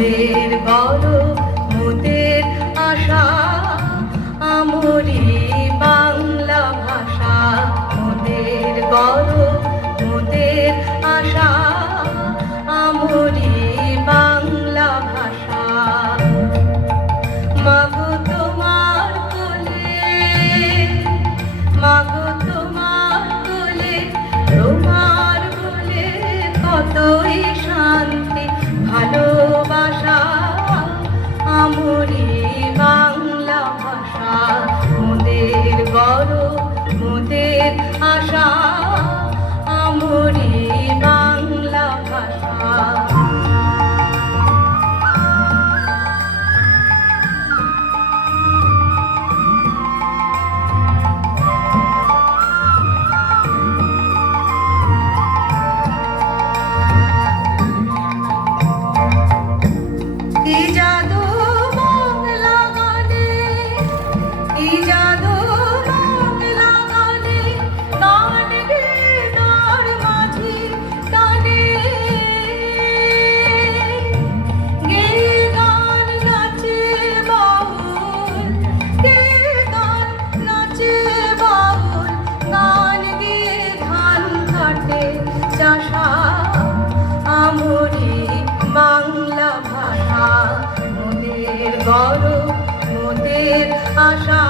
মোদের গৌরব মোদের আশা আমরি বাংলা ভাষা মোদের গৌরব মোদের আশা আমরি বাংলা ভাষা মাগো তোমার কোলে মাগো তোমার কোলে তোমার বলে কতই শান্তি ভালোবাসা আমরি বাংলা ভাষা মোদের গৌরব মোদের আশা আমরি বাংলা ভাষা কি জাদু বাংলা গানে কি জাদু বাংলা গানে গান গে তার মাঝে টানে গে গান নাচে বাউল গে গান নাচে বাউল গান গে ধান কাটে চাষা আমরি বাংলা ভাষা মোদের গৌরব মোদের আশা